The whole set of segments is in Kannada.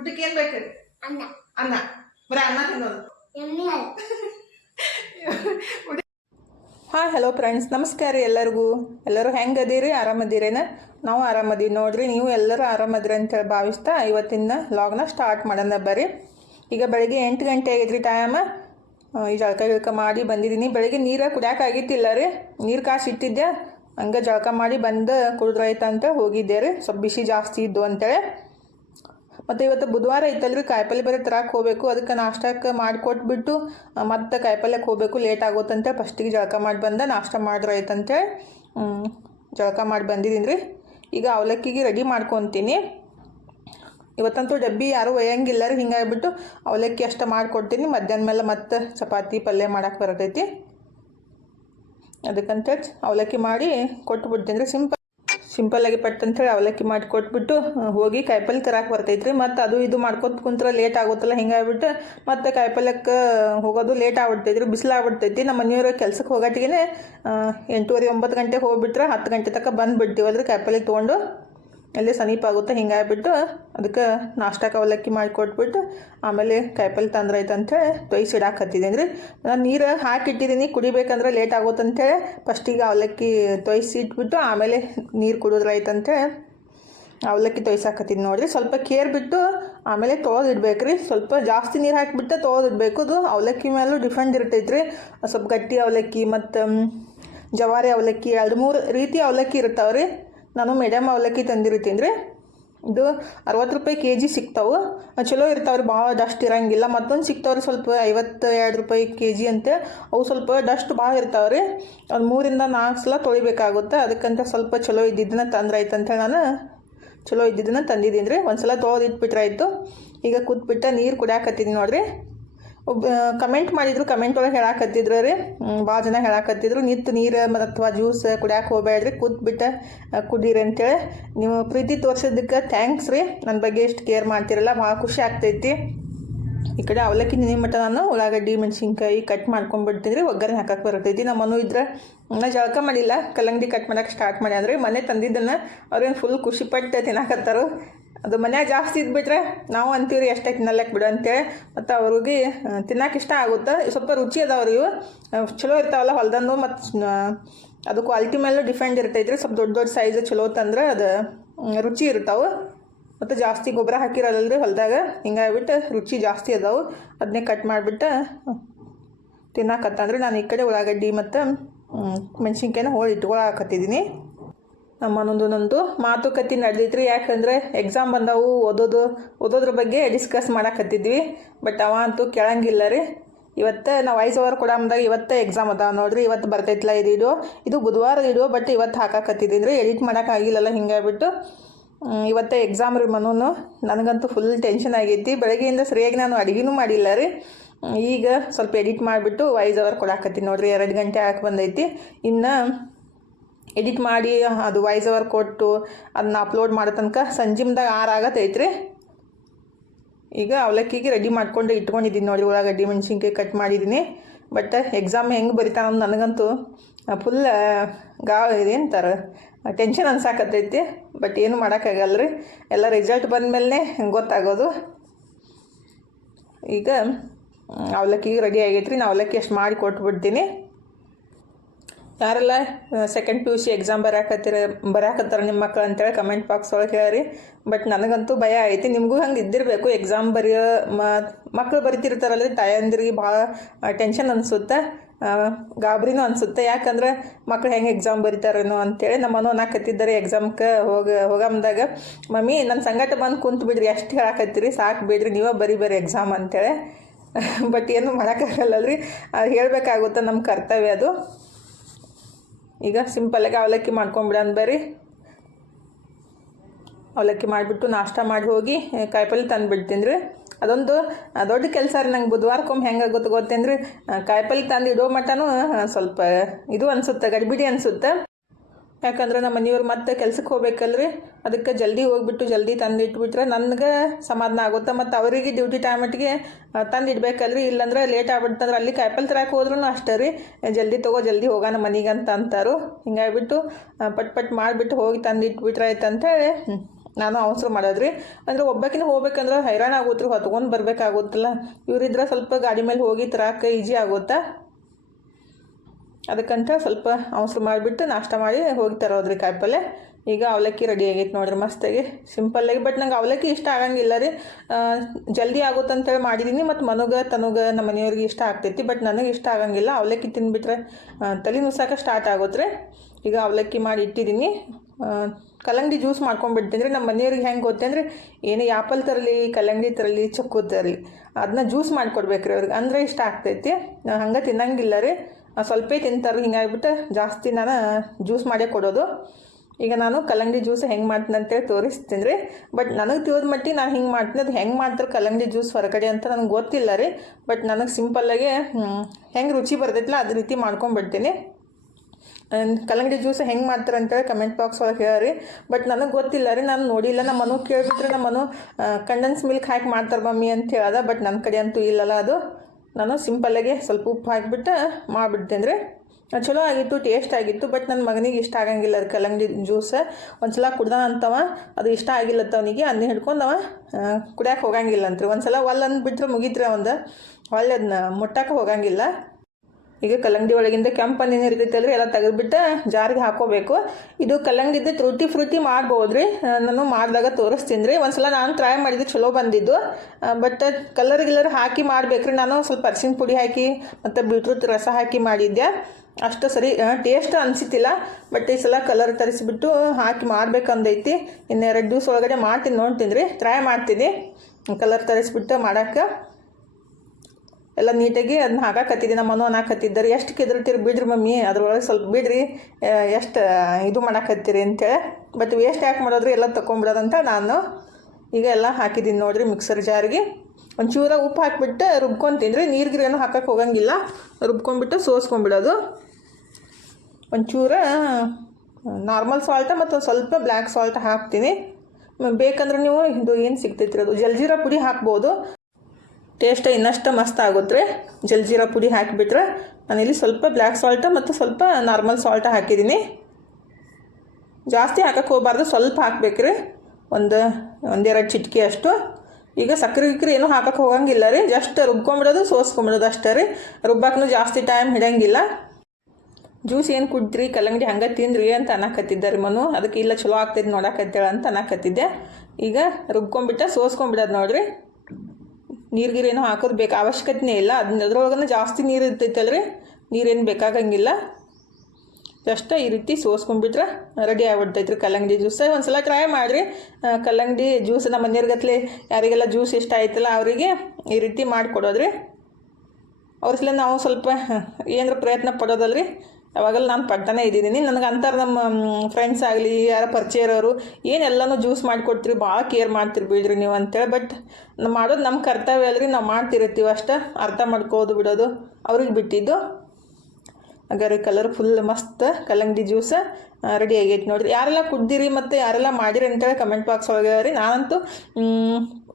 ಊಟಕ್ಕೆ ಏನ್ ಬೇಕು ಅನ್ನ. ಅನ್ನ. ಬರೀ ಅನ್ನ ತಿನ್ನೋದು. ಹಾ ಹಲೋ. ಫ್ರೆಂಡ್ಸ್ ನಮಸ್ಕಾರ ರೀ ಎಲ್ಲರಿಗೂ. ಎಲ್ಲರೂ ಹೆಂಗೆ ಅದೀರಿ ಆರಾಮದಿರೇನ? ನಾವು ಆರಾಮದೀವಿ ನೋಡ್ರಿ ನೀವು ಎಲ್ಲರೂ ಆರಾಮದ್ರಿ ಅಂತೇಳಿ ಭಾವಿಸ್ತಾ ಇವತ್ತಿನ ಲಾಗ್ನ ಸ್ಟಾರ್ಟ್ ಮಾಡೋಣ ಬರ್ರಿ. ಈಗ ಬೆಳಗ್ಗೆ ಎಂಟು ಗಂಟೆ ಆಗೈತ್ರಿ ಟೈಮ್ ಈ ಜಳಕ ಗಿಳಕ ಮಾಡಿ ಬಂದಿದ್ದೀನಿ. ಬೆಳಗ್ಗೆ ನೀರು ಕುಡಿಯೋಕೆ ಆಗಿತ್ತಿಲ್ಲ ರೀ. ನೀರು ಕಾಸು ಇಟ್ಟಿದ್ದೆ ಹಂಗೆ ಜಳಕ ಮಾಡಿ ಬಂದು ಕುಡಿದ್ರಾಯ್ತು ಅಂತ ಹೋಗಿದ್ದೆ ರೀ. ಸ್ವಲ್ಪ ಬಿಸಿ ಜಾಸ್ತಿ ಇದ್ದು ಅಂತೇಳಿ. ಮತ್ತು ಇವತ್ತು ಬುಧವಾರ ಇತ್ತಲ್ರಿ, ಕಾಯಿಪಲ್ಲೆ ಬೇರೆ ತರಕ್ಕೆ ಹೋಗಬೇಕು, ಅದಕ್ಕೆ ನಾಷ್ಟಕ್ಕೆ ಮಾಡಿಕೊಟ್ಬಿಟ್ಟು ಮತ್ತೆ ಕಾಯಿಪಲ್ಯಕ್ಕೆ ಹೋಗಬೇಕು ಲೇಟ್ ಆಗುತ್ತಂತೆ ಫಸ್ಟಿಗೆ ಜಳಕ ಮಾಡಿ ಬಂದ, ನಾಷ್ಟ ಮಾಡಿದ್ರೆ ಆಯ್ತಂತೇಳಿ ಜಳಕ ಮಾಡಿ ಬಂದಿದ್ದೀನಿ ರೀ ಈಗ ಅವಲಕ್ಕಿಗೆ ರೆಡಿ ಮಾಡ್ಕೊತೀನಿ. ಇವತ್ತಂತೂ ಡಬ್ಬಿ ಯಾರೂ ಒಯ್ಯಂಗಿಲ್ಲ ರೀ, ಹಿಂಗಾಗಿಬಿಟ್ಟು ಅವಲಕ್ಕಿ ಅಷ್ಟು ಮಾಡಿಕೊಡ್ತೀನಿ, ಮಧ್ಯಾಹ್ನ ಮೇಲೆ ಮತ್ತೆ ಚಪಾತಿ ಪಲ್ಯ ಮಾಡಕ್ಕೆ ಬರ್ತೈತಿ. ಅದಕ್ಕಂತೇಳಿ ಅವಲಕ್ಕಿ ಮಾಡಿ ಕೊಟ್ಟು ಬಿಡ್ತೀನಿ ರೀ, ಸಿಂಪಲ್ ಸಿಂಪಲ್ಲಾಗಿ ಪಟ್ ಅಂತೇಳಿ ಅವಲಕ್ಕಿ ಮಾಡಿ ಕೊಟ್ಬಿಟ್ಟು ಹೋಗಿ ಕಾಯಿಪಲ್ಲೆ ತರಕ್ಕೆ ಬರ್ತೈತ್ರಿ. ಮತ್ತು ಅದು ಇದು ಮಾಡ್ಕೊತ ಕುಂತ್ರೆ ಲೇಟ್ ಆಗುತ್ತಲ್ಲ ಹಿಂಗಾಗ್ಬಿಟ್ಟು ಮತ್ತೆ ಕಾಯಿಪಲ್ಯಕ್ಕೆ ಹೋಗೋದು ಲೇಟ್ ಆಗ್ಬಿಡ್ತೈತ್ರಿ, ಬಿಸಿಲು ಆಗ್ಬಿಡ್ತೈತಿ. ನಮ್ಮ ಮನೆಯವ್ರು ಕೆಲ್ಸಕ್ಕೆ ಹೋಗೋಟಿಗೆ ಎಂಟೂವರೆ ಒಂಬತ್ತು ಗಂಟೆಗೆ ಹೋಗ್ಬಿಟ್ರೆ ಹತ್ತು ಗಂಟೆ ತನಕ ಬಂದುಬಿಡ್ತೀವಲ್ರಿ ಕಾಯಿಪಲ್ಲೆ ತೊಗೊಂಡು. ಅಲ್ಲಿ ಸಮೀಪ ಆಗುತ್ತೆ ಹಿಂಗಾಗ್ಬಿಟ್ಟು ಅದಕ್ಕೆ ನಾಷ್ಟಕ್ಕೆ ಅವಲಕ್ಕಿ ಮಾಡಿ ಕೊಟ್ಬಿಟ್ಟು ಆಮೇಲೆ ಕಾಯಿಪಲ್ಲೆ ತಂದ್ರೆ ಅಂತೇಳಿ ತೊಯ್ಸಿ ಇಡಾಕತ್ತಿದ್ದೀನಿ ರೀ. ನಾನು ನೀರು ಹಾಕಿಟ್ಟಿದ್ದೀನಿ, ಕುಡಿಬೇಕಂದ್ರೆ ಲೇಟ್ ಆಗುತ್ತೆ ಅಂತೇಳಿ ಫಸ್ಟಿಗೆ ಅವಲಕ್ಕಿ ತೊಯ್ಸಿ ಇಟ್ಬಿಟ್ಟು ಆಮೇಲೆ ನೀರು ಕುಡಿದ್ರೆ ಅಂತೇಳಿ ಅವಲಕ್ಕಿ ತೊಯ್ಸಾಕತ್ತೀನಿ ನೋಡಿರಿ. ಸ್ವಲ್ಪ ಕೇರ್ ಬಿಟ್ಟು ಆಮೇಲೆ ತೊಳೆದಿಡ್ಬೇಕು ರೀ. ಸ್ವಲ್ಪ ಜಾಸ್ತಿ ನೀರು ಹಾಕಿಬಿಟ್ಟು ತೊಳೆದಿಡ್ಬೇಕು. ಅದು ಅವಲಕ್ಕಿ ಮೇಲೂ ಡಿಫೆಂಡ್ ಇರ್ತೈತೆ ರೀ. ಸ್ವಲ್ಪ ಗಟ್ಟಿ ಅವಲಕ್ಕಿ ಮತ್ತು ಜವಾರಿ ಅವಲಕ್ಕಿ, ಎರಡು ಮೂರು ರೀತಿ ಅವಲಕ್ಕಿ ಇರ್ತಾವೆ ರೀ. ನಾನು ಮೀಡಿಯಮ್ ಅವಲಕ್ಕಿ ತಂದಿರ್ತೀನಿ ರೀ. ಇದು ಅರವತ್ತು ರೂಪಾಯಿ ಕೆ ಜಿ ಸಿಗ್ತಾವೆ. ಚಲೋ ಇರ್ತಾವೆ ರೀ, ಭಾಳ ಡಸ್ಟ್ ಇರೋಂಗಿಲ್ಲ. ಮತ್ತೊಂದು ಸಿಗ್ತಾವ್ರಿ ಸ್ವಲ್ಪ ಐವತ್ತು ಎರಡು ರೂಪಾಯಿ ಕೆ ಜಿ ಅಂತೆ. ಅವು ಸ್ವಲ್ಪ ಡಸ್ಟ್ ಭಾಳ ಇರ್ತಾವೆ ರೀ. ಅದು ಮೂರಿಂದ ನಾಲ್ಕು ಸಲ ತೊಳಿಬೇಕಾಗುತ್ತೆ. ಅದಕ್ಕಂತ ಸ್ವಲ್ಪ ಚಲೋ ಇದ್ದಿದ್ದನ್ನ ತಂದ್ರೆ ಆಯ್ತು ಅಂತೇಳಿ ನಾನು ಚಲೋ ಇದ್ದಿದ್ದನ್ನ ತಂದಿದ್ದೀನಿ ರೀ. ಒಂದು ಸಲ ತೊಳೆದು ಆಯಿತು ಈಗ ಕೂತ್ಬಿಟ್ಟು ನೀರು ಕುಡಿಯಾಕತ್ತಿದ್ದೀನಿ ನೋಡ್ರಿ. ಒಬ್ಬ ಕಮೆಂಟ್ ಮಾಡಿದ್ರು ಕಮೆಂಟ್ ಒಳಗೆ ಹೇಳಾಕತ್ತಿದ್ರು ರೀ. ಭಾಳ ಜನ ಹೇಳಾಕತ್ತಿದ್ರು, ನಿಂತು ನೀರು ಅಥವಾ ಜ್ಯೂಸ್ ಕುಡಿಯಕ್ಕೆ ಹೋಗ್ಬೇಡ್ರಿ ಕೂತ್ಬಿಟ್ಟು ಬಿಟ್ಟು ಕುಡೀರಿ ಅಂತೇಳಿ. ನೀವು ಪ್ರೀತಿ ತೋರ್ಸಿದ್ದಕ್ಕೆ ಥ್ಯಾಂಕ್ಸ್ ರೀ. ನನ್ನ ಬಗ್ಗೆ ಎಷ್ಟು ಕೇರ್ ಮಾಡ್ತಿರಲ್ಲ, ಭಾಳ ಖುಷಿ ಆಗ್ತೈತಿ. ಈ ಕಡೆ ಅವಲಕ್ಕಿ ನೆನೆ ಮಟ್ಟ ನಾನು ಉಳ್ಳಾಗಡ್ಡಿ, ಮೆಣಸಿನ್ಕಾಯಿ ಕಟ್ ಮಾಡ್ಕೊಂಡ್ಬಿಡ್ತೀನಿ ಒಗ್ಗರಣೆ ಹಾಕಕ್ಕೆ ಬರ್ತೈತಿ. ನಮ್ಮ ಮನು ಇದ್ರೆ ನಾ ಜಳಕ ಮಾಡಿಲ್ಲ, ಕಲ್ಲಂಗಡಿ ಕಟ್ ಮಾಡಕ್ಕೆ ಸ್ಟಾರ್ಟ್ ಮಾಡಿ ಮನೆ ತಂದಿದ್ದನ್ನು ಅವ್ರೇನು ಫುಲ್ ಖುಷಿಪಟ್ಟು ತಿನ್ನಾಕತ್ತಾರು. ಅದು ಮನ್ಯಾಗ ಜಾಸ್ತಿ ಇದ್ಬಿಟ್ರೆ ನಾವು ಅಂತೀವಿ ರೀ ಎಷ್ಟೇ ತಿನ್ನಲ್ಲಕ್ಕೆ ಬಿಡು ಅಂತೇಳಿ. ಮತ್ತು ಅವ್ರಿಗೆ ತಿನ್ನಕ್ಕೆ ಇಷ್ಟ ಆಗುತ್ತೆ? ಸ್ವಲ್ಪ ರುಚಿ ಅದಾವ್ರಿ ಇವು. ಚಲೋ ಇರ್ತಾವಲ್ಲ ಹೊಲ್ದಂದು ಮತ್ತು ಅದು ಕ್ವಾಲಿಟಿ ಮೇಲೆ ಡಿಫೆಂಡ್ ಇರ್ತೈತ್ರಿ. ಸ್ವಲ್ಪ ದೊಡ್ಡ ದೊಡ್ಡ ಸೈಜ್ ಚಲೋ ತಂದ್ರೆ ಅದು ರುಚಿ ಇರ್ತಾವೆ. ಮತ್ತು ಜಾಸ್ತಿ ಗೊಬ್ಬರ ಹಾಕಿರಲ್ಲ ರೀ ಹೊಲದಾಗ. ಹಿಂಗಾಗ್ಬಿಟ್ಟು ರುಚಿ ಜಾಸ್ತಿ ಅದಾವೆ. ಅದನ್ನೇ ಕಟ್ ಮಾಡಿಬಿಟ್ಟು ತಿನ್ನಕತ್ತಂದ್ರೆ ನಾನು ಈ ಕಡೆ ಉಳ್ಳಾಗಡ್ಡಿ ಮತ್ತು ಮೆಣಸಿನ್ಕಾಯಿನ ಹೋಳಿ ಇಟ್ಕೊಳಕತ್ತಿದ್ದೀನಿ ನಮ್ಮ ನಂದು ಮಾತುಕತೆ ನಡೆದಿತ್ರಿ. ಯಾಕಂದರೆ ಎಕ್ಸಾಮ್ ಬಂದವು, ಓದೋದು, ಓದೋದ್ರ ಬಗ್ಗೆ ಡಿಸ್ಕಸ್ ಮಾಡಕತ್ತಿದ್ವಿ. ಬಟ್ ಅವ ಅಂತೂ ಕೇಳಂಗಿಲ್ಲ ರೀ. ಇವತ್ತು ನಾವು ವಾಯ್ಸ್ ಓವರ್ ಅಂದಾಗ ಇವತ್ತೇ ಎಕ್ಸಾಮ್ ಅದಾವ ನೋಡ್ರಿ. ಇವತ್ತು ಬರ್ತೈತಿಲ್ಲ ಇದು ಇಡು ಇದು ಬುಧವಾರ ಇಡು ಬಟ್ ಇವತ್ತು ಹಾಕಾಕತ್ತಿದ್ದೀನಿ ರೀ. ಎಡಿಟ್ ಮಾಡೋಕ್ಕಾಗಿಲ್ಲಲ್ಲ ಹಿಂಗಾಗ್ಬಿಟ್ಟು ಬಿಟ್ಟು ಇವತ್ತೇ ಎಕ್ಸಾಮ್ ರೀ ಮನೂನು. ನನಗಂತೂ ಫುಲ್ ಟೆನ್ಷನ್ ಆಗೈತಿ. ಬೆಳಗ್ಗೆಯಿಂದ ಸರಿಯಾಗಿ ನಾನು ಅಡುಗೆನೂ ಮಾಡಿಲ್ಲ ರೀ. ಈಗ ಸ್ವಲ್ಪ ಎಡಿಟ್ ಮಾಡಿಬಿಟ್ಟು ವಾಯ್ಸ್ ಓವರ್ ಕೊಡಾಕತ್ತೀನಿ ನೋಡ್ರಿ. ಎರಡು ಗಂಟೆ ಹಾಕಿ ಬಂದೈತಿ. ಇನ್ನು ಎಡಿಟ್ ಮಾಡಿ, ಅದು ವಾಯ್ಸ್ ಓವರ್ ಕೊಟ್ಟು ಅದನ್ನ ಅಪ್ಲೋಡ್ ಮಾಡೋ ತನಕ ಸಂಜಿಮ್ದಾಗ ಆರು ಆಗತ್ತೈತ್ರಿ ಈಗ ಅವಲಕ್ಕಿಗೆ ರೆಡಿ ಮಾಡ್ಕೊಂಡು ಇಟ್ಕೊಂಡಿದ್ದೀನಿ ನೋಡಿ, ಉಳ್ಳಾಗಡ್ಡಿ, ಮೆಣಸಿನ್ಕಾಯಿ ಕಟ್ ಮಾಡಿದ್ದೀನಿ ಬಟ್ ಎಕ್ಸಾಮ್ ಹೆಂಗೆ ಬರಿತಾನ ನನಗಂತೂ ಫುಲ್ ಗಾ ಇದೇಂತಾರೆ ಟೆನ್ಷನ್ ಅನ್ಸಾಕತ್ತೈತಿ. ಬಟ್ ಏನು ಮಾಡೋಕ್ಕಾಗಲ್ಲ ರೀ ಎಲ್ಲ ರಿಸಲ್ಟ್ ಬಂದಮೇಲೆ ಗೊತ್ತಾಗೋದು. ಈಗ ಅವಲಕ್ಕಿಗೆ ರೆಡಿ ಆಗೈತ್ರಿ. ನಾ ಅವಲಕ್ಕಿ ಅಷ್ಟು ಮಾಡಿ ಕೊಟ್ಬಿಡ್ತೀನಿ. ಯಾರೆಲ್ಲ second P U C exam ಬರಾಕತ್ತಿರ, ಬರಾಕತ್ತಾರ ನಿಮ್ಮ ಮಕ್ಳು ಅಂತೇಳಿ ಕಮೆಂಟ್ ಬಾಕ್ಸ್ ಒಳಗೆ ಹೇಳ್ರಿ. ಬಟ್ ನನಗಂತೂ ಭಯ ಐತಿ, ನಿಮಗೂ ಹಂಗೆ ಇದ್ದಿರಬೇಕು. ಎಕ್ಸಾಮ್ ಬರೆಯೋ ಮಕ್ಕಳು ಬರಿತಿರ್ತಾರಲ್ಲ, ತಾಯಂದಿರಿಗೆ ಭಾಳ ಟೆನ್ಷನ್ ಅನಿಸುತ್ತೆ. ಗಾಬರಿನೂ ಅನಿಸುತ್ತೆ. ಯಾಕಂದ್ರೆ ಮಕ್ಳು ಹೆಂಗೆ ಎಕ್ಸಾಮ್ ಬರಿತಾರೇನೋ ಅಂತೇಳಿ ನಮ್ಮ ಮನೋ ಅನ್ನಕತ್ತಿದ್ದಾರೆ ಎಕ್ಸಾಮ್ಗೆ ಹೋಗ, ಹೋಗಮ್ದಾಗ. ಮಮ್ಮಿ ನನ್ನ ಸಂಗಟ ಬಂದು ಕುಂತು ಬಿಡ್ರಿ, ಎಷ್ಟು ಹೇಳಕತ್ತೀರಿ? ಸಾಕು ಬಿಡ್ರಿ, ನೀವೇ ಬರಿ ಬರಿ ಎಕ್ಸಾಮ್ ಅಂತೇಳಿ. ಬಟ್ ಏನು ಮಾಡೋಕ್ಕಾಗಲ್ಲ ರೀ ಹೇಳಬೇಕಾಗುತ್ತೆ ನಮ್ಮ ಕರ್ತವ್ಯ ಅದು. ಈಗ ಸಿಂಪಲ್ಲಾಗಿ ಅವಲಕ್ಕಿ ಮಾಡ್ಕೊಂಬಿಡೋಣ ಬರ್ರಿ. ಅವಲಕ್ಕಿ ಮಾಡಿಬಿಟ್ಟು ನಾಷ್ಟ ಮಾಡಿ ಹೋಗಿ ಕಾಯಿಪಲ್ಲೆ ತಂದು ಬಿಡ್ತೀನಿ ರೀ. ಅದೊಂದು ದೊಡ್ಡ ಕೆಲಸ ರೀ ನಂಗೆ ಬುಧವಾರಕ್ಕೊಮ್ಮೆ ಹೆಂಗೆ ಗೊತ್ತು ಗೊತ್ತೇನು ರೀ ಕಾಯಿಪಲ್ಲೆ ತಂದು ಇಡೋ ಮಟ್ಟನೂ ಸ್ವಲ್ಪ ಇದು ಅನಿಸುತ್ತೆ, ಗಡಿಬಿಡಿ ಅನಿಸುತ್ತೆ. ಯಾಕಂದ್ರೆ ನಮ್ಮ ಮನೆಯವ್ರು ಮತ್ತೆ ಕೆಲ್ಸಕ್ಕೆ ಹೋಗ್ಬೇಕಲ್ರಿ? ಅದಕ್ಕೆ ಜಲ್ದಿ ಹೋಗ್ಬಿಟ್ಟು ಜಲ್ದಿ ತಂದು ಇಟ್ಬಿಟ್ರೆ ನನಗೆ ಸಮಾಧಾನ ಆಗುತ್ತೆ. ಮತ್ತು ಅವರಿಗೆ ಡ್ಯೂಟಿ ಟೈಮಿಗೆ ತಂದು ಇಡ್ಬೇಕಲ್ರಿ ಇಲ್ಲಾಂದ್ರೆ ಲೇಟ್ ಆಗ್ಬಿಡ್ತಂದ್ರೆ ಅಲ್ಲಿ ಕಾಯಿಪಲ್ಲೆ ತರಕ್ಕೆ ಹೋದ್ರೂ ಅಷ್ಟೇ ರೀ. ಜಲ್ದಿ ತಗೋ, ಜಲ್ದಿ ಹೋಗೋಣ ಮನೆಗೆ ಅಂತ ಅಂತಾರು. ಹಿಂಗಾಗಿಬಿಟ್ಟು ಪಟ್ ಪಟ್ ಮಾಡಿಬಿಟ್ಟು ಹೋಗಿ ತಂದು ಇಟ್ಬಿಟ್ರೆ ಆಯ್ತು ಅಂತೇಳಿ ನಾನು ಅವಸರ ಮಾಡೋದ್ರಿ. ಅಂದ್ರೆ ಒಬ್ಬಕ್ಕಿನ ಹೋಗ್ಬೇಕಂದ್ರೆ ಹೈರಾಣ ಆಗುತ್ತೆ ಹೊತ್ಕೊಂಡು ಬರ್ಬೇಕಾಗುತ್ತಲ್ಲ. ಇವರಿದ್ರೆ ಸ್ವಲ್ಪ ಗಾಡಿ ಮೇಲೆ ಹೋಗಿ ತರಕ್ಕೆ ಈಜಿ ಆಗುತ್ತಾ? ಅದಕ್ಕಂತ ಸ್ವಲ್ಪ ಅವಸರು ಮಾಡಿಬಿಟ್ಟು ನಾಷ್ಟ ಮಾಡಿ ಹೋಗಿ ತರೋದ್ರಿ ಕಾಯಿಪಲ್ಲೆ. ಈಗ ಅವಲಕ್ಕಿ ರೆಡಿ ಆಗೈತೆ ನೋಡ್ರಿ ಮಸ್ತಾಗಿ. ಸಿಂಪಲ್ಲಾಗಿ ಬಟ್ ನಂಗೆ ಅವಲಕ್ಕಿ ಇಷ್ಟ ಆಗಂಗಿಲ್ಲ ರೀ. ಜಲ್ದಿ ಆಗುತ್ತೆ ಅಂತೇಳಿ ಮಾಡಿದ್ದೀನಿ ಮತ್ತು ಮನಗ ತನುಗ ನಮ್ಮ ಮನೆಯವ್ರಿಗೆ ಇಷ್ಟ ಆಗ್ತೈತಿ ಬಟ್ ನನಗೆ ಇಷ್ಟ ಆಗಂಗಿಲ್ಲ ಅವಲಕ್ಕಿ ತಿನ್ಬಿಟ್ರೆ ತಲೆ ನುಸಾಕ ಸ್ಟಾರ್ಟ್ ಆಗುತ್ತೆ ಈಗ ಅವಲಕ್ಕಿ ಮಾಡಿ ಇಟ್ಟಿದ್ದೀನಿ ಕಲ್ಲಂಗಡಿ ಜ್ಯೂಸ್ ಮಾಡ್ಕೊಂಡ್ಬಿಡ್ತೀನಿ ರೀ ನಮ್ಮ ಮನೆಯವ್ರಿಗೆ ಹೆಂಗೆ ಗೊತ್ತಂದ್ರೆ ಏನೇ ಆ್ಯಪಲ್ ತರಲಿ, ಕಲ್ಲಂಗಡಿ ತರಲಿ, ಚಕ್ಕು ತರಲಿ ಅದನ್ನ ಜ್ಯೂಸ್ ಮಾಡಿಕೊಡ್ಬೇಕ್ರಿ ಅವ್ರಿಗೆ. ಅಂದರೆ ಇಷ್ಟ ಆಗ್ತೈತಿ. ಹಂಗೆ ತಿನ್ನಂಗಿಲ್ಲ ರೀ. ಸ್ವಲ್ಪೇ ತಿಂತಾರೆ ಹಿಂಗಾಗ್ಬಿಟ್ಟು ಜಾಸ್ತಿ ನಾನು ಜ್ಯೂಸ್ ಮಾಡೇ ಕೊಡೋದು. ಈಗ ನಾನು ಕಲ್ಲಂಗಡಿ ಜ್ಯೂಸ್ ಹೆಂಗೆ ಮಾಡ್ತೀನಿ ಅಂತೇಳಿ ತೋರಿಸ್ತೀನಿ ರೀ. ಬಟ್ ನನಗೆ ತಿಳಿದ ಮಟ್ಟಿಗೆ ನಾನು ಹಿಂಗೆ ಮಾಡ್ತೀನಿ. ಅದು ಹೆಂಗೆ ಮಾಡ್ತಾರೆ ಕಲ್ಲಂಗಡಿ ಜ್ಯೂಸ್ ಹೊರಗಡೆ ಅಂತ ನನಗೆ ಗೊತ್ತಿಲ್ಲ ರೀ. ಬಟ್ ನನಗೆ ಸಿಂಪಲ್ಲಾಗಿ ಹೆಂಗೆ ರುಚಿ ಬರ್ತೈತಿಲ್ಲ ಅದೇ ರೀತಿ ಮಾಡ್ಕೊಂಡ್ಬಿಡ್ತೀನಿ ಕಲ್ಲಂಗಡಿ ಜ್ಯೂಸ್ ಹೆಂಗೆ ಮಾಡ್ತಾರೆ ಅಂತೇಳಿ ಕಮೆಂಟ್ ಬಾಕ್ಸ್ ಒಳಗೆ ಹೇಳ್ರಿ ಬಟ್ ನನಗೆ ಗೊತ್ತಿಲ್ಲ ರೀ. ನಾನು ನೋಡಿಲ್ಲ. ನಮ್ಮ ಮನು ಕೇಳಿಬಿಟ್ರೆ ನಮ್ಮ ಮನು ಕಂಡೆನ್ಸ್ ಮಿಲ್ಕ್ ಹಾಕಿ ಮಾಡ್ತಾರೆ ಮಮ್ಮಿ ಅಂತ ಹೇಳ್ದ. ಬಟ್ ನನ್ನ ಕಡೆ ಅಂತೂ ಇಲ್ಲಲ್ಲ ಅದು. ನಾನು ಸಿಂಪಲ್ಲಾಗಿ ಸ್ವಲ್ಪ ಉಪ್ಪು ಹಾಕಿಬಿಟ್ಟು ಮಾಡಿಬಿಡ್ತೆ ಅಂದರೆ ಚಲೋ ಆಗಿತ್ತು ಟೇಸ್ಟ್ ಆಗಿತ್ತು ಬಟ್ ನನ್ನ ಮಗನಿಗೆ ಇಷ್ಟ ಆಗಂಗಿಲ್ಲ ಅದು ಕಲ್ಲಂಗಡಿ ಜ್ಯೂಸ್ ಒಂದ್ಸಲ ಕುಡ್ದಾನ ಅಂತವ, ಅದು ಇಷ್ಟ ಆಗಿಲ್ಲತ್ತ ಅವನಿಗೆ, ಅದನ್ನ ಹಿಡ್ಕೊಂಡು ಅವ ಹೋಗಂಗಿಲ್ಲ ಅಂತ್ರಿ. ಒಂದ್ಸಲ ಒಲ್ಲ ಅಂದ್ಬಿಟ್ರೆ ಮುಗೀತ್ರಿ ಅವಂದು. ಹೊಳ್ಳಿ ಅದನ್ನ ಮುಟ್ಟಕ್ಕೆ ಹೋಗಂಗಿಲ್ಲ. ಈಗ ಕಲ್ಲಂಗಡಿ ಒಳಗಿಂದ ಕೆಂಪು ನೀರು ರೀ ಎಲ್ಲ ತೆಗೆದುಬಿಟ್ಟು ಜಾರಿಗೆ ಹಾಕೋಬೇಕು ಇದು ಕಲ್ಲಂಗಡಿದ್ದು ತೃಟಿ ಫ್ರೂಟಿ ಮಾಡ್ಬೋದು ರೀ ನಾನು ಮಾಡಿದಾಗ ತೋರಿಸ್ತೀನಿ ರೀ ಒಂದ್ಸಲ ನಾನು ಟ್ರೈ ಮಾಡಿದ್ದು ಚಲೋ ಬಂದಿದ್ದು. ಬಟ್ ಕಲರ್ ಗಿಲ್ಲರ್ ಹಾಕಿ ಮಾಡ್ಬೇಕ್ರಿ. ನಾನು ಸ್ವಲ್ಪ ಅರಿಶಿನ ಪುಡಿ ಹಾಕಿ ಮತ್ತು ಬೀಟ್ರೂಟ್ ರಸ ಹಾಕಿ ಮಾಡಿದ್ದೆ ಅಷ್ಟು ಸರಿ ಟೇಸ್ಟ್ ಅನಿಸಿತಿಲ್ಲ. ಬಟ್ ಈ ಸಲ ಕಲರ್ ತರಿಸಿಬಿಟ್ಟು ಹಾಕಿ ಮಾಡ್ಬೇಕಂದೈತಿ. ಇನ್ನೆರಡು ದಿವಸ ಒಳಗಡೆ ಮಾಡ್ತೀನಿ ನೋಡ್ತೀನಿ ರೀ ಟ್ರೈ ಮಾಡ್ತೀನಿ. ಕಲರ್ ತರಿಸ್ಬಿಟ್ಟು ಮಾಡೋಕ್ಕೆ. ಎಲ್ಲ ನೀಟಾಗಿ ಅದನ್ನ ಹಾಕಾಕತ್ತಿದ್ದೆ ನಮ್ಮ ಮನು ಅನ್ನಕತ್ತಿದ್ದಾರೆ. ಎಷ್ಟು ಕೆದರ್ತೀರಿ ಬಿಡ್ರಿ ಮಮ್ಮಿ? ಅದ್ರೊಳಗೆ ಸ್ವಲ್ಪ ಬಿಡ್ರಿ ಎಷ್ಟು ಇದು ಮಾಡಾಕತ್ತೀರಿ ಅಂತೇಳಿ. ಬಟ್ ವೇಸ್ಟ್ ಯಾಕೆ ಮಾಡೋದ್ರಿ? ಎಲ್ಲ ತೊಗೊಂಬಿಡೋದಂತ ನಾನು ಈಗ ಎಲ್ಲ ಹಾಕಿದ್ದೀನಿ ನೋಡಿರಿ ಮಿಕ್ಸರ್ ಜಾರಿಗೆ. ಒಂಚೂರ ಉಪ್ಪು ಹಾಕಿಬಿಟ್ಟು ರುಬ್ಕೊತೀನಿ ನೀರು ಗಿರೇನು ಹಾಕಕ್ಕೆ ಹೋಗಂಗಿಲ್ಲ. ರುಬ್ಕೊಂಡ್ಬಿಟ್ಟು ಸೋಸ್ಕೊಂಡ್ಬಿಡೋದು ಒಂಚೂರ ನಾರ್ಮಲ್ ಸಾಲ್ಟ ಮತ್ತು ಸ್ವಲ್ಪ ಬ್ಲ್ಯಾಕ್ ಸಾಲ್ಟ್ ಹಾಕ್ತೀನಿ. ಬೇಕಂದ್ರೆ ನೀವು ಇದು ಏನು ಸಿಗ್ತೈತ್ರಿ ಅದು? ಜಲ್ಜೀರಾ ಪುಡಿ ಹಾಕ್ಬೋದು. ಟೇಸ್ಟ್ ಇನ್ನಷ್ಟು ಮಸ್ತ್ ಆಗುತ್ತೆ. ರೀ ಜಲ್ಜೀರಾ ಪುಡಿ ಹಾಕಿಬಿಟ್ರೆ ನಾನಿಲ್ಲಿ ಸ್ವಲ್ಪ ಬ್ಲ್ಯಾಕ್ ಸಾಲ್ಟ್ ಮತ್ತು ಸ್ವಲ್ಪ ನಾರ್ಮಲ್ ಸಾಲ್ಟ್ ಹಾಕಿದ್ದೀನಿ. ಜಾಸ್ತಿ ಹಾಕಕ್ಕೆ ಹೋಗಬಾರ್ದು, ಸ್ವಲ್ಪ ಹಾಕ್ಬೇಕ್ರಿ. ಒಂದು, ಒಂದೆರಡು ಚಿಟಿಕೆ ಅಷ್ಟು. ಈಗ ಸಕ್ಕರೆ ಗಿಕ್ರೆ ಏನೂ ಹಾಕಕ್ಕೆ ಹೋಗಂಗಿಲ್ಲ ರೀ. ಜಸ್ಟ್ ರುಬ್ಕೊಂಬಿಡೋದು, ಸೋಸ್ಕೊಂಬಿಡೋದು ಅಷ್ಟೇ ರೀ. ರುಬ್ಬಕ್ಕೂ ಜಾಸ್ತಿ ಟೈಮ್ ಹಿಡಂಗಿಲ್ಲ. ಜ್ಯೂಸ್ ಏನು ಕುಡ್ದ್ರಿ, ಕಲ್ಲಂಗಡಿ ಹಂಗೆ ತಿಂದ್ರಿ ಅಂತ ಅನ್ನಕತ್ತಿದ್ದಾರೆ ಮನು. ಅದಕ್ಕೆ ಇಲ್ಲ, ಚಲೋ ಆಗ್ತೈತೆ ನೋಡಕತ್ತೇಳ ಅಂತ ಅನ್ನಕತ್ತಿದ್ದೆ. ಈಗ ರುಬ್ಕೊಂಬಿಟ್ಟ, ಸೋಸ್ಕೊಂಬಿಡೋದು ನೋಡ್ರಿ. ನೀರು ಗೀರೇನು ಹಾಕೋದು ಬೇಕು? ಅವಶ್ಯಕತೆನೇ ಇಲ್ಲ. ಅದನ್ನ ಅದ್ರೊಳಗನ ಜಾಸ್ತಿ ನೀರು ಇರ್ತೈತಲ್ರಿ ನೀರೇನು ಬೇಕಾಗಂಗಿಲ್ಲ. ಜಸ್ಟ್ ಈ ರೀತಿ ಸೋಸ್ಕೊಂಡ್ಬಿಟ್ರೆ ರೆಡಿ ಆಗ್ಬಿಡ್ತೈತ್ರಿ ಕಲ್ಲಂಗಡಿ ಜ್ಯೂಸ್. ಒಂದ್ಸಲ ಟ್ರೈ ಮಾಡಿರಿ. ಕಲ್ಲಂಗಡಿ ಜ್ಯೂಸ್ ನಮ್ಮ ಮನೆಯವ್ರಿಗತ್ಲೆ ಯಾರಿಗೆಲ್ಲ ಜ್ಯೂಸ್ ಇಷ್ಟ ಆಯ್ತಲ್ಲ ಅವರಿಗೆ ಈ ರೀತಿ ಮಾಡಿಕೊಡೋದ್ರಿ. ಅವ್ರ ಸಲ ನಾವು ಸ್ವಲ್ಪ ಏನಾರ ಪ್ರಯತ್ನ ಪಡೋದಲ್ರಿ. ಯಾವಾಗಲೂ ನಾನು ಪಡ್ತಾನೆ ಇದ್ದೀನಿ. ನನಗೆ ಅಂತಾರೆ ನಮ್ಮ ಫ್ರೆಂಡ್ಸ್ ಆಗಲಿ, ಯಾರ ಪರಿಚಯ ಇರೋರು ಏನೆಲ್ಲನೂ ಜ್ಯೂಸ್ ಮಾಡಿಕೊಡ್ತೀರಿ, ಭಾಳ ಕೇರ್ ಮಾಡ್ತೀರಿ ಬಿಡ್ರಿ ನೀವು ಅಂತೇಳಿ. ಬಟ್ ಮಾಡೋದು ನಮ್ಮ ಕರ್ತವ್ಯ ಅಲ್ರಿ, ನಾವು ಮಾಡ್ತಿರ್ತೀವಿ ಅಷ್ಟೇ. ಅರ್ಥ ಮಾಡ್ಕೋದು ಬಿಡೋದು ಅವ್ರಿಗೆ ಬಿಟ್ಟಿದ್ದು. ಹಾಗಾದ್ರೆ ಕಲರ್ ಫುಲ್ ಮಸ್ತ್, ಕಲ್ಲಂಗಡಿ ಜ್ಯೂಸ್ ರೆಡಿ ಆಗೈತೆ ನೋಡಿರಿ. ಯಾರೆಲ್ಲ ಕುಡ್ದಿರಿ ಮತ್ತು ಯಾರೆಲ್ಲ ಮಾಡಿರಿ ಅಂತೇಳಿ ಕಮೆಂಟ್ ಬಾಕ್ಸ್ ಒಳಗೆ ರೀ ನಾನಂತೂ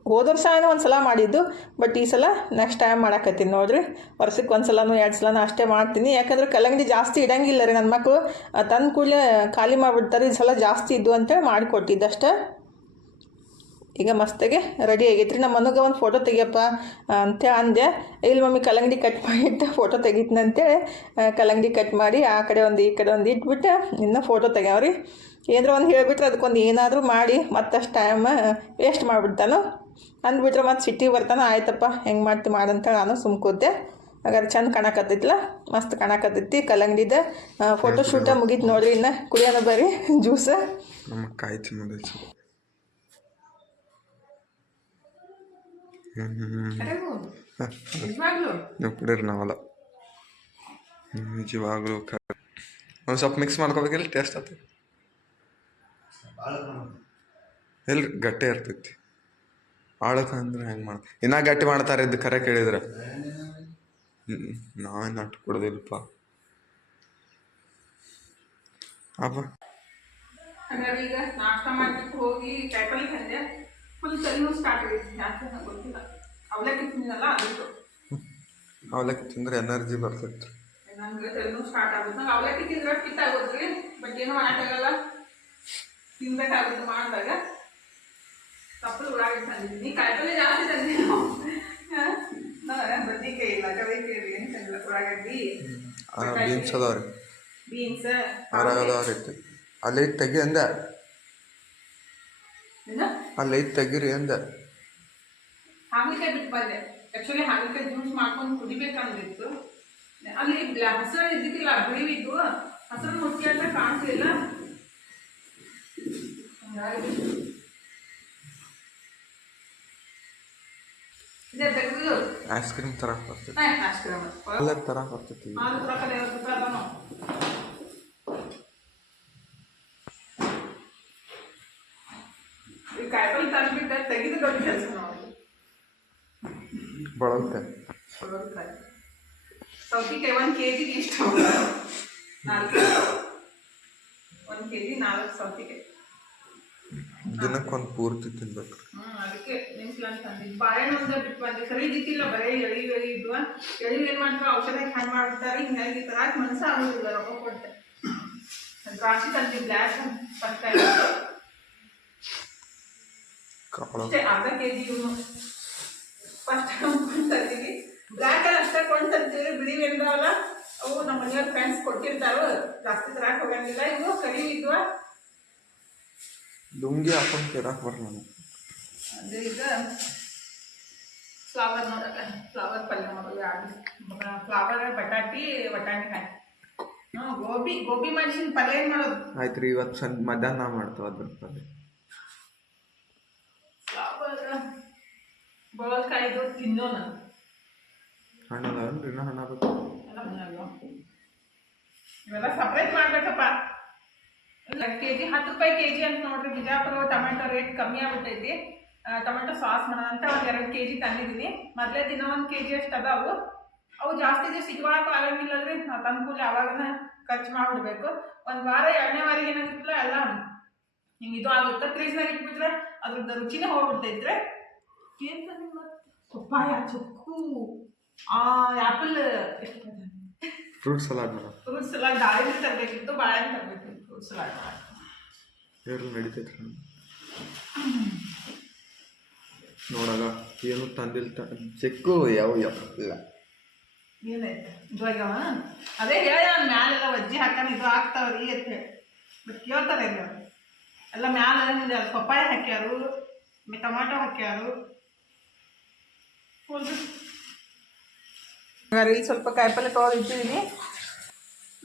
ಮ್, ಹೋದ ವರ್ಷ ಏನೋ ಒಂದು ಸಲ ಮಾಡಿದ್ದು ಬಟ್ ಈ ಸಲ ನೆಕ್ಸ್ಟ್ ಟೈಮ್ ಮಾಡಾಕತ್ತೀನಿ ನೋಡ್ರಿ. ವರ್ಷಕ್ಕೆ ಒಂದು ಸಲನೂ ಎರಡು ಸಲನೂ ಅಷ್ಟೇ ಮಾಡ್ತೀನಿ. ಯಾಕಂದ್ರೆ ಕಲ್ಲಂಗಡಿ ಜಾಸ್ತಿ ಇಡಂಗಿಲ್ಲ ರೀ ನನ್ನ ಮಕ್ಕಳು ತಂದು ಕೂಡಲೇ ಖಾಲಿ ಮಾಡಿಬಿಡ್ತಾರೆ ಈ ಸಲ ಜಾಸ್ತಿ ಇದ್ದು ಅಂತೇಳಿ ಮಾಡಿಕೊಟ್ಟಿದ್ದಷ್ಟೇ ಈಗ ಮಸ್ತಾಗೆ ರೆಡಿ ಆಗೈತ್ರಿ. ನಮ್ಮ ಮನಗೆ ಒಂದು ಫೋಟೋ ತೆಗಿಯಪ್ಪ ಅಂತ ಅಂದೆ. ಇಲ್ಲಿ ಮಮ್ಮಿ ಕಲ್ಲಂಗಡಿ ಕಟ್ ಮಾಡಿಟ್ಟು ಫೋಟೋ ತೆಗಿತೀನಂತೇಳಿ ಕಲ್ಲಂಗಡಿ ಕಟ್ ಮಾಡಿ ಆ ಕಡೆ ಒಂದು ಈ ಕಡೆ ಒಂದು ಇಟ್ಬಿಟ್ಟು ಇನ್ನೂ ಫೋಟೋ ತೆಗ್ಯಾವ್ರಿ. ಏನಾರ ಒಂದು ಹೇಳಿಬಿಟ್ರೆ ಅದಕ್ಕೊಂದು ಏನಾದರೂ ಮಾಡಿ ಮತ್ತಷ್ಟು ಟೈಮ್ ವೇಸ್ಟ್ ಮಾಡಿಬಿಡ್ತಾನು. ಅಂದ್ಬಿಟ್ರೆ ಮತ್ತೆ ಸಿಟಿ ಬರ್ತಾನೆ ಆಯ್ತಪ್ಪ ಹೆಂಗೆ ಮಾಡ್ತಿ ಮಾಡಂತ ನಾನು ಸುಮ್ಕೋತೆ ಹಾಗಾದ್ರೆ ಚಂದ ಕಾಣಕತ್ತೈತಿಲ್ಲ ಮಸ್ತ್ ಕಾಣಕತ್ತೈತಿ ಕಲ್ಲಂಗಡಿದ. ಫೋಟೋ ಶೂಟ ಮುಗೀತು ನೋಡ್ರಿ ಇನ್ನು ಕುಡಿಯೋಣ ಬರ್ರಿ ಜ್ಯೂಸ ಕಾಯಿ ತಿನ್ನೋದೈತಿ ನೀವು ಕುಡೀರಿ ನಾವಲ್ಲ. ಹ್ಮ್, ನಿಜವಾಗ್ಲೂ ಕ ಒಂದು ಸ್ವಲ್ಪ ಮಿಕ್ಸ್ ಮಾಡ್ಕೋಬೇಕಿಲ್ಲ ಟೇಸ್ಟ್ ಆತ? ಎಲ್ರಿ ಗಟ್ಟಿ ಇರ್ತೈತಿ. ಆಳಕ ಅಂದ್ರೆ ಹೆಂಗೆ ಮಾಡ ಇನ್ನ ಗಟ್ಟಿ ಮಾಡ್ತಾರೆ ಇದು ಕರೆ ಕೇಳಿದ್ರೆ. ನಾವೇನು ಅಟ್ಟು ಕೊಡೋದಿಲ್ಲಪ್ಪ. ಅಪ್ಪ. ಈಗ ನಾಷ್ಟ ಮಾಡ್ಬಿಟ್ಟು ಹೋಗಿ ಕಾಯಿಪಲ್ಲೆ ತಂದೆ. ಫುಲ್ ತಲೆನೂ ಸ್ಟಾರ್ಟ್ ಆಗೈತಿ ಯಾಕೆ ನಂಗ್ ಗೊತ್ತಿಲ್ಲ. ಅವಲಕ್ಕಿ ತಿಂದ್ರೆ ಎನರ್ಜಿ ಬರ್ತೈತ್ರಿ ನಂಗೆ ತಲೆನೂ ಸ್ಟಾರ್ಟ್ ಆಗುತ್ತೆ ನಂಗೆ ಅವಲಕ್ಕಿ ತಿಂದ್ರೆ ಆಗೋದ್ರಿ ಬಟ್ ಏನೋ ಮಾಡೋಕ್ಕಾಗಲ್ಲ. ತಿನ್ಬೇಕಾಗುತ್ತೆ ಮಾಡಿದಾಗ ಸಪ್ಪಳು ಉಳ್ಳಾಗಡ್ಡಿ ತಂದಿದ್ದೀನಿ. ಕಾಯಿಪಲ್ಲೆ ಜಾಸ್ತಿ ನಾನು ಬದ್ನಿಕಾಯಿ ಇಲ್ಲ ಕರಿಕಾಯಿ ಏನು ತಂದಿಲ್ಲ ಉಳ್ಳಾಗಡ್ಡಿ. ಬೀನ್ಸ್ ಅದಾವ್ರಿ. ಬೀನ್ಸ್ ಅದಾವ್ರಿ ಅಲ್ಲಿ ತೆಗಿ ಅಂದ. ಅಲ್ಲಿ ತೆಗಿರಿ ಅಂದ. ಹಾಗಲಕಾಯಿ ಬಿಟ್ಟು ಬಂದೆ. ಆ್ಯಕ್ಚುಲಿ ಹಾಗಲಕಾಯಿ ಜ್ಯೂಸ್ ಮಾಡ್ಕೊಂಡು ಕುಡಿಬೇಕಂದಿತ್ತು. ಅಲ್ಲಿ ಹಸಿರು ಇದ್ದಿದ್ದಿಲ್ಲ ಬಿಳಿವಿದ್ದು. ಹಸಿರು ಮುಟ್ಟಿ ಅಂತ ಕಾಣ್ತಿಲ್ಲ. ಹಂಗಾಗಿ ಈ ಕ್ರೀಮ್ ತರ ತೆಗೆದು ದೊಡ್ಡ ಕೆಲಸ ನೋಡಿ. ಬಳತ್ತೆ ಸೌತೆಕಾಯಿ ಒಂದು ಕೆ ಜಿಗೆ ಇಷ್ಟು ನಾಲ್ಕು. ಒಂದು ಕೆ ಜಿ ನಾಲ್ಕು ಸೌತೆಕಾಯಿ. ದಿನಕ್ಕೊಂದು ಪೂರ್ತಿ ತಿನ್ಬೇಕು. ಹ್ಞೂ ಅದಕ್ಕೆ ನಿಮ್ಸ್ಲಂತ ತಂದಿದ್ದು. ಬಾಳೆಹಣ್ಣು ಒಂದೇ ಬಿಟ್ಟು ಬಂದೆ ಖರೀದಿಕ್ಕಿಲ್ಲ ಬರೀ ಎಳಿ ಎಳಿ ಇದ್ವ ಎಳಿ ಏನು ಮಾಡ್ಕೋ ಔಷಧ ಮಾಡ್ತಾರೆ ಹಿಂಗಾಗಿ ತರಾಕ್ ಮನ್ಸ ಆಗೋದಿಲ್ಲ ರೊಕ್ಕ ಕೊಟ್ಟೆ. ದ್ರಾಕ್ಷಿ ತಂದಿದ್ದು ಬ್ಲ್ಯಾಕ್ ಫಸ್ಟ್ ಟೈಮ್ ಕಾಳ. ಅಷ್ಟೇ ಅರ್ಧ ಕೆ ಜಿ ಇವನು ಫಸ್ಟ್ ಕೊಂಡು ತರ್ತೀವಿ ಬ್ಲ್ಯಾಕ್ ಅಲ್ಲಿ ಅಷ್ಟೇ ಕೊಂಡು ತರ್ತೀವಿ ಬಿಳಿ ಏನ್ದಾವಲ್ಲ ಅವು ನಮ್ಮ ಮನೆಯವ್ರ ಫ್ರೆಂಡ್ಸ್ ಕೊಟ್ಟಿರ್ತಾರ ಜಾಸ್ತಿ ತರಾಕ್ ಹೋಗಂಗಿಲ್ಲ. ಇವು ಕರಿ ಇದ್ವ ಲುಂಗಿ ಹಾಕೊಂಡು ತಿರಕ್ ಬರಲ್ಲ. ನಾನು ಅದು ಈಗ ಫ್ಲವರ್ ನೋಡಲ್ಲ ಫ್ಲವರ್ ಪಲ್ಯ ಮಾಡೋದು ಫ್ಲವರ್ ಬಟಾಟಿ ಬಟಾಣಿ ಹ್ಞೂ ಗೋಬಿ ಗೋಬಿ ಮೆಣಸಿನ ಪಲ್ಯ ಏನು ಮಾಡೋದು? ಆಯ್ತು ರೀ ಇವತ್ತು ಸಂಜೆ ಮಧ್ಯಾಹ್ನ ಮಾಡ್ತಾವ ಅದ್ರ ಪಲ್ಯ. ಫ್ಲವರ್ ಬಳಕಾಯ್ದು ತಿನ್ನೋ ನಾನು ಹಣ್ಣು ಅದಾವನ್ರಿ ಇನ್ನೂ ಹಣ್ಣು ಆಗ್ಬೇಕು ಎಲ್ಲ ಮನೆಯಲ್ವ? ಇವೆಲ್ಲ ಸಪ್ರೇಟ್ ಮಾಡ್ಬೇಕಪ್ಪ. ಕೆ ಜಿ ಹತ್ತು ರೂಪಾಯಿ ಕೆ ಜಿ ಅಂತ ನೋಡ್ರಿ ಬಿಜಾಪುರ ಟೊಮೆಟೊ ರೇಟ್ ಕಮ್ಮಿ ಆಗ್ಬಿಟ್ಟೈತಿ. ಟೊಮೆಟೊ ಸಾಸ್ ಮಾಡೋಣ ಅಂತ ಒಂದು ಎರಡು ಕೆ ಜಿ ತಂದಿದ್ದೀನಿ. ಮೊದಲೇ ದಿನ ಒಂದು ಕೆ ಜಿ ಅಷ್ಟು ಅದಾವು. ಅವು ಜಾಸ್ತಿ ದಿವಸ ಇಟ್ಕೊಳಕ್ಕೂ ಆಗಂಗಿಲ್ಲಲ್ರಿ ನಾವು ಕೂಡಲೇ ಅವಾಗನ ಖರ್ಚು ಮಾಡಿಬಿಡ್ಬೇಕು. ಒಂದು ವಾರ ಎರಡನೇ ವಾರಿಗೆ ಏನಾಗಿತ್ತಲ್ಲ ಎಲ್ಲ ಹಿಂಗೆ ಇದು ಆಗುತ್ತೆ. ಫ್ರೀಜ್ನಾಗ ಇಟ್ಬಿಟ್ರೆ ಅದ್ರದ್ದು ರುಚಿನೇ ಹೋಗ್ಬಿಡ್ತೈತ್ರೆ. ಪಪ್ಪಾಯ ಚಕ್ಕು ಆ apple fruit salad fruit salad ದಾಳಿಂಬೆ ತರಬೇಕಿತ್ತು ಬಾಳೆ ತರಬೇಕಿತ್ತು. ಸಲಾಡ್ ಇರ್ಲಿ ನೋಡಾಗ ಏನು ತಂದಿಲ್ಲ ಚೆಕ್ಕು ಯಾವ ಇಲ್ಲ. ಅದೇ ಹೇಳ ಮ್ಯಾಲೆಲ್ಲ ವಜ್ಜಿ ಹಾಕನ ಇದು ಹಾಕ್ತಾವ್ರಿ ಅಂತ ಹೇಳಿ. ಬಟ್ ಕೇಳ್ತಾರೆ ಎಲ್ಲ. ಎಲ್ಲ ಮ್ಯಾಲೆ ಪಪ್ಪಾಯ ಹಾಕ್ಯಾರು ಟೊಮಾಟೊ ಹಾಕ್ಯಾರು. ಸ್ವಲ್ಪ ಕಾಯಿಪಲ್ಲೆ ತೊಗೊಂಡು ಇಟ್ಟಿದ್ದೀನಿ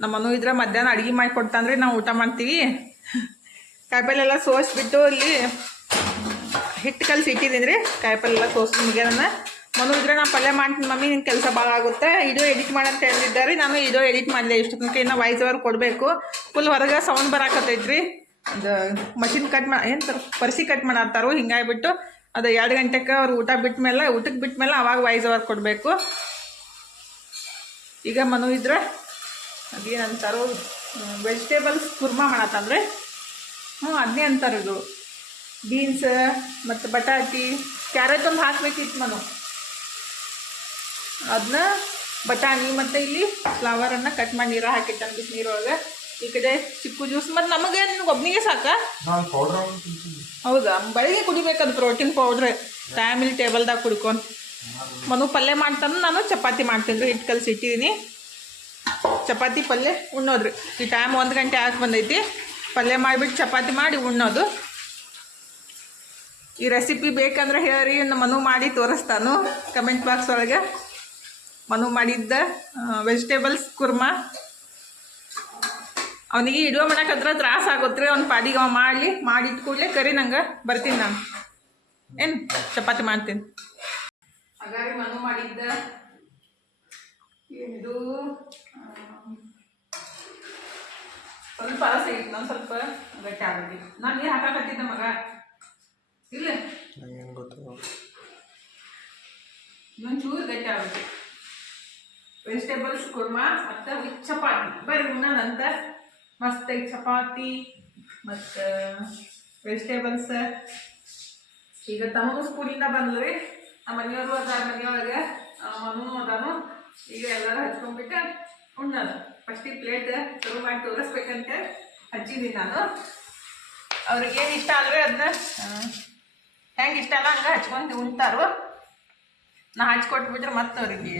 ನಮ್ಮ ಮನು ಇದ್ರೆ ಮಧ್ಯಾಹ್ನ ಅಡುಗೆ ಮಾಡಿ ಕೊಡ್ತಾಂದ್ರೆ ನಾವು ಊಟ ಮಾಡ್ತೀವಿ. ಕಾಯಿಪಲ್ಲೆ ಎಲ್ಲ ಸೋಸ್ಬಿಟ್ಟು ಇಲ್ಲಿ ಹಿಟ್ಟು ಕಲಸಿ ಇಟ್ಟಿದ್ದೀನಿ ರೀ ಕಾಯಿಪಲ್ಲೆ ಎಲ್ಲ ಸೋಸಿ ಮುಗ್ಯಾನ ಮನು ಇದ್ರೆ ನಾನು ಪಲ್ಯ ಮಾಡ್ತೀನಿ ಮಮ್ಮಿ ನಿನ್ನ ಕೆಲಸ ಭಾಳ ಆಗುತ್ತೆ. ಇದು ಎಡಿಟ್ ಮಾಡಂತ ಹೇಳಿದ್ದಾರೆ. ನಾನು ಇದು ಎಡಿಟ್ ಮಾಡಿದೆ. ಇಷ್ಟು ತನಕ ಇನ್ನು ವಾಯ್ಸ್ ಓವರ್ ಕೊಡಬೇಕು. ಫುಲ್ ಹೊರಗೆ ಸೌಂಡ್ ಬರಾಕತ್ತೈತ್ರಿ. ಅದು ಮಷಿನ್ ಕಟ್ ಮಾ, ಏನು ಪರ್ಸಿ ಕಟ್ ಮಾಡತ್ತಾರು, ಹಿಂಗಾಗಿಬಿಟ್ಟು ಅದು ಎರಡು ಗಂಟೆಗೆ ಅವ್ರು ಊಟ ಬಿಟ್ಟ ಮೇಲೆ ಊಟಕ್ಕೆ ಬಿಟ್ಟ ಮೇಲೆ ಅವಾಗ ವಾಯ್ಸ್ ಓವರ್ ಕೊಡಬೇಕು. ಈಗ ಮನು ಇದ್ರೆ ಅದೇನಂತಾರೋ ವೆಜಿಟೇಬಲ್ಸ್ ಕುರ್ಮಾ ಮಾಡತ್ತಂದ್ರೆ ಹ್ಞೂ ಅದನ್ನೇ ಅಂತಾರೆ ಇದು. ಬೀನ್ಸ್ ಮತ್ತು ಬಟಾಟಿ ಕ್ಯಾರೆಟ್ ಒಂದು ಹಾಕ್ಬೇಕಿತ್ತು ಮನು. ಅದನ್ನ ಬಟಾಣಿ ಮತ್ತು ಇಲ್ಲಿ ಫ್ಲವರನ್ನು ಕಟ್ ಮಾಡಿ ನೀರು ಹಾಕಿತ್ತು ನೀರೊಳಗೆ. ಈ ಕಡೆ ಚಿಕ್ಕು ಜ್ಯೂಸ್ ಮತ್ತು ನಮಗೆ ನಿಮ್ಗೆ ಒಬ್ಬನಿಗೆ ಸಾಕ? ನಾನು ಹೌದಾ? ಬೆಳಿಗ್ಗೆ ಕುಡಿಬೇಕದು ಪ್ರೋಟೀನ್ ಪೌಡ್ರ್ ಟೈಮಿಲ್ ಟೇಬಲ್ದಾಗ ಕುಡ್ಕೊಂಡು. ಮನು ಪಲ್ಯ ಮಾಡ್ತಾನೆ ನಾನು ಚಪಾತಿ ಮಾಡ್ತೀನಿ ಹಿಟ್ಟು ಕಲಸಿ ಇಟ್ಟಿದ್ದೀನಿ ಚಪಾತಿ ಪಲ್ಯ ಉಣ್ಣೋದ್ರಿ. ಈ ಟೈಮ್ ಒಂದು ಗಂಟೆ ಆಗಿ ಬಂದೈತಿ. ಪಲ್ಯ ಮಾಡಿಬಿಟ್ಟು ಚಪಾತಿ ಮಾಡಿ ಉಣ್ಣೋದು. ಈ ರೆಸಿಪಿ ಬೇಕಂದ್ರೆ ಹೇಳ್ರಿ ನಮ್ಮ ಮನು ಮಾಡಿ ತೋರಿಸ್ತಾನು. ಕಮೆಂಟ್ ಬಾಕ್ಸ್ ಒಳಗೆ. ಮನು ಮಾಡಿದ್ದ ವೆಜಿಟೇಬಲ್ಸ್ ಕುರ್ಮಾ. ಅವನಿಗೆ ಇಡುವ ಮಾಡಕತ್ರ ತ್ರಾಸ ಆಗುತ್ತೆ ಅವ್ನ ಪಾಡಿಗೆ ಅವ ಮಾಡಲಿ. ಮಾಡಿಟ್ಟು ಕೂಡಲೇ ಕರಿ, ನಂಗೆ ಬರ್ತೀನಿ ನಾನು. ಏನು? ಚಪಾತಿ ಮಾಡ್ತೀನಿ. ಹಾಗಾಗಿ ಮನು ಮಾಡಿದ್ದ ಸ್ವಲ್ಪ ಅರಸ ಇತ್ತು ನಾನು ಸ್ವಲ್ಪ ಗಟ್ಟಿ ಆಗುತ್ತೆ ನಾನು ನೀರು ಹಾಕಾಕತ್ತಿದ್ದೆ ಮಗ? ಇಲ್ಲ ನಂಗೇನು ಗೊತ್ತು ಇನ್ನೊಂಚೂರು ಗಟ್ಟಿ ಆಗುತ್ತೆ ವೆಜಿಟೇಬಲ್ಸ್ ಕುರ್ಮಾ ಮತ್ತು ವಿತ್ ಚಪಾತಿ. ಬರೀ ಉಣ್ಣಂತ ಮಸ್ತಾಗಿ ಚಪಾತಿ ಮತ್ತು ವೆಜಿಟೇಬಲ್ಸ್ ಈಗ ತಮಗೂ ಸ್ಕೂಲಿಂದ ಬಂದ್ರಿ ನಮ್ಮ ಮನೆಯವರು ಅದಾರ ಮನೆಯೊಳಗೆ ಮನೂ ಅದಾನು. ಈಗ ಎಲ್ಲರೂ ಹಚ್ಕೊಂಡ್ಬಿಟ್ಟು ಉಣ್ಣೋದು. ಫಸ್ಟಿಗೆ ಪ್ಲೇಟ್ ಶುರು ಮಾಡಿ ತೋರಿಸ್ಬೇಕಂತ. ಹಚ್ಚಿದ್ದೀನಿ ನಾನು. ಅವ್ರಿಗೇನು ಇಷ್ಟ ಅಲ್ರಿ ಅದನ್ನ ಹೆಂಗೆ ಇಷ್ಟ ಅಲ್ಲ ಹಂಗೆ ಹಚ್ಕೊಂಡು ಉಣ್ತಾರೋ. ನಾ ಹಚ್ಕೊಟ್ಬಿಟ್ರೆ ಮತ್ತೆ ಅವ್ರಿಗೆ